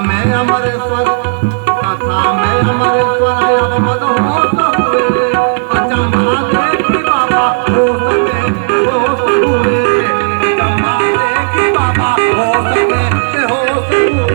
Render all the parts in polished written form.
में अमरेश्वर, कथा में अमरेश्वर अब मदहोश हुए। अचंभा देखी बाबा होश में होश हुए। अचंभा देखी बाबा होश में होश हुए।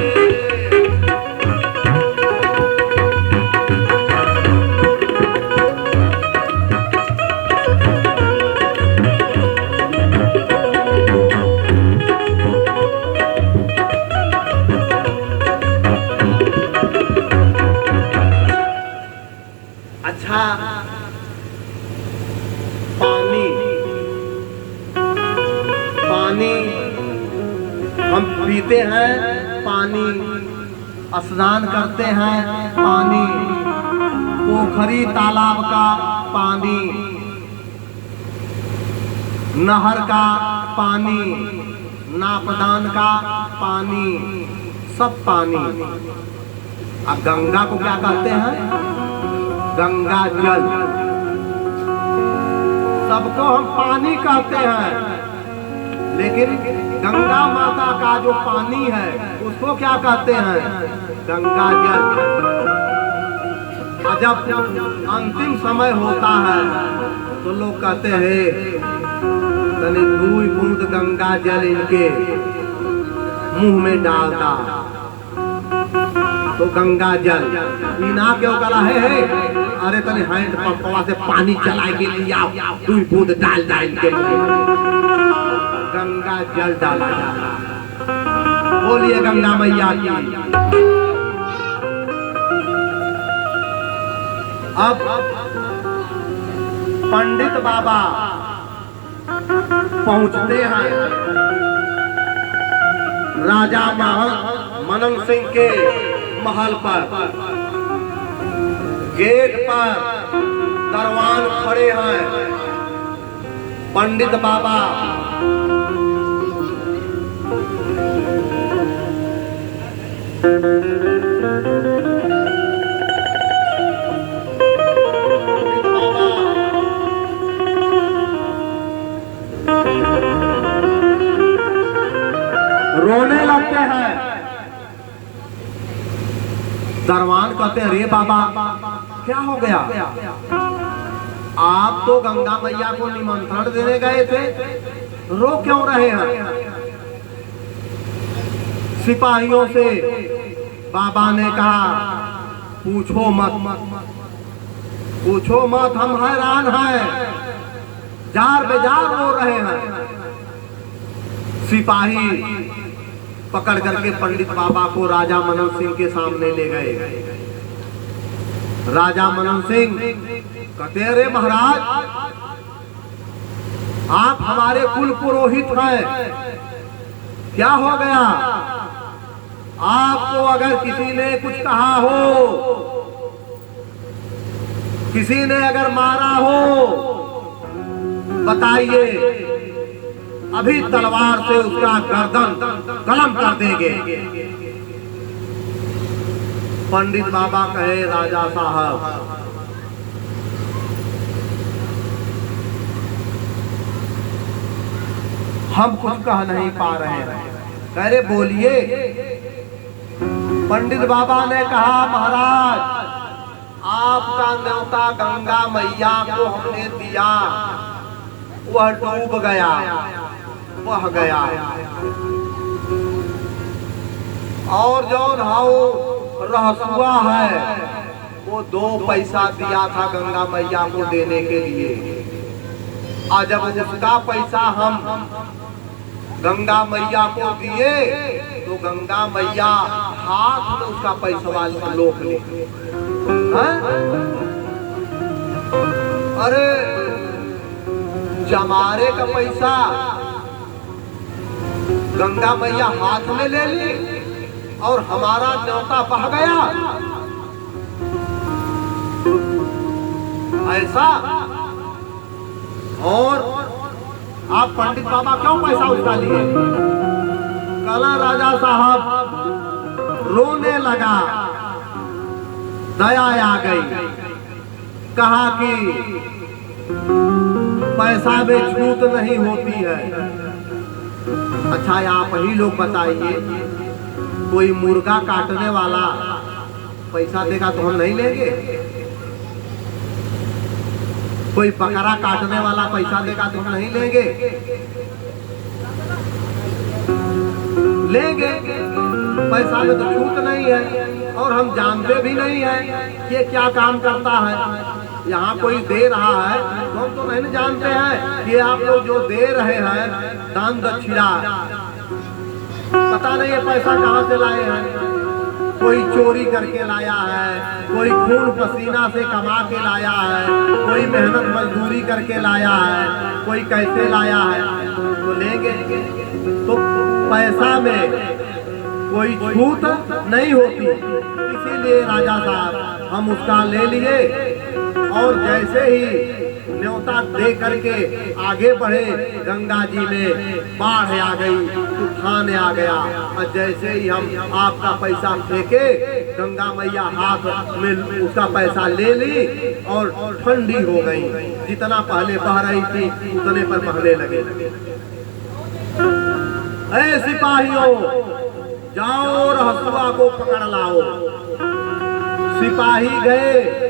अच्छा, पानी पानी हम पीते हैं, पानी स्नान करते हैं, पानी पोखरी तालाब का पानी, नहर का पानी, नापदान का पानी, सब पानी। अब गंगा को क्या कहते हैं? गंगा जल। सबको हम पानी कहते हैं, लेकिन गंगा माता का जो पानी है उसको क्या कहते हैं? गंगा जल। जब अंतिम समय होता है तो लोग कहते हैं तनी 2 बूंद गंगा जल इनके मुंह में डालता तो गंगा जल पीना क्यों कला है? अरे तने हैंड पंपवा से पानी चलाए के लिए आओ, 2 बूंद डाल डाल के गंगा जल डाला जाता। बोलिए गंगा मैया की। अब पंडित बाबा पहुंचते हैं राजा मनन सिंह के महल पर। गेट पर दरवान खड़े हैं। पंडित बाबा रोने लगते हैं। दरवान कहते हैं, रे बाबा क्या हो गया? आप तो गंगा मैया को निमंत्रण देने गए थे, रो क्यों रहे हैं? सिपाहियों से बाबा ने कहा, पूछो मत, पूछो मत, हम हैरान हैं, जार बेजार रो रहे हैं। सिपाही पकड़ करके पंडित बाबा को राजा मनन सिंह के सामने ले गए। राजा मनन सिंह कहते, रे महाराज आप हमारे कुल पुरोहित हैं, क्या हो गया? आपको अगर किसी ने कुछ कहा हो, किसी ने अगर मारा हो, बताइए, अभी तलवार से उसका गर्दन कलम कर देंगे। पंडित बाबा कहे, राजा साहब हम कुछ कह नहीं पा रहे हैं। कह रहे बोलिए। पंडित बाबा ने कहा, महाराज आपका न्योता गंगा मैया को हमने दिया, वह डूब गया, बह गया, और जो रहसुआ है वो 2 पैसा दिया था गंगा मैया को देने के लिए। और जब उसका पैसा हम गंगा मैया को दिए तो गंगा मैया हाथ में उसका पैसा लोक ली। अरे जमारे का पैसा गंगा मैया हाथ में ले ली और हमारा न्योता बह गया। ऐसा? और आप पंडित बाबा क्यों पैसा उसका लिए? कला राजा साहब रोने लगा, दया आ गई, कहा कि पैसा में छूट नहीं होती है। अच्छा आप ही लोग बताइए, कोई मुर्गा काटने वाला पैसा देगा तो हम नहीं लेंगे, कोई बकरा काटने वाला पैसा देगा तो हम नहीं लेंगे, लेंगे। पैसा में तो छूट नहीं है और हम जानते भी नहीं है कि ये क्या काम करता है। यहाँ कोई दे रहा है तो हम तो नहीं जानते हैं कि आप लोग जो दे रहे हैं दान दक्षिणा, पता नहीं ये पैसा कहाँ से लाए हैं। कोई चोरी करके लाया है, कोई खून पसीना से कमा के लाया है, कोई मेहनत मजदूरी करके लाया है, कोई कैसे लाया है, तो लेंगे। तो पैसा में कोई छूट नहीं होती, इसीलिए राजा साहब हम उसका ले लिए और जैसे ही न्योता दे करके आगे बढ़े, गंगा जी में बाढ़ आ गई, तूफान आ गया और जैसे ही हम आपका पैसा फेंके, गंगा मैया हाथ में उसका पैसा ले ली और ठंडी हो गई। जितना पहले बह रही थी उतने पर बहने लगे। ऐ सिपाहियों, जाओ रहसुआ को पकड़ लाओ। सिपाही गए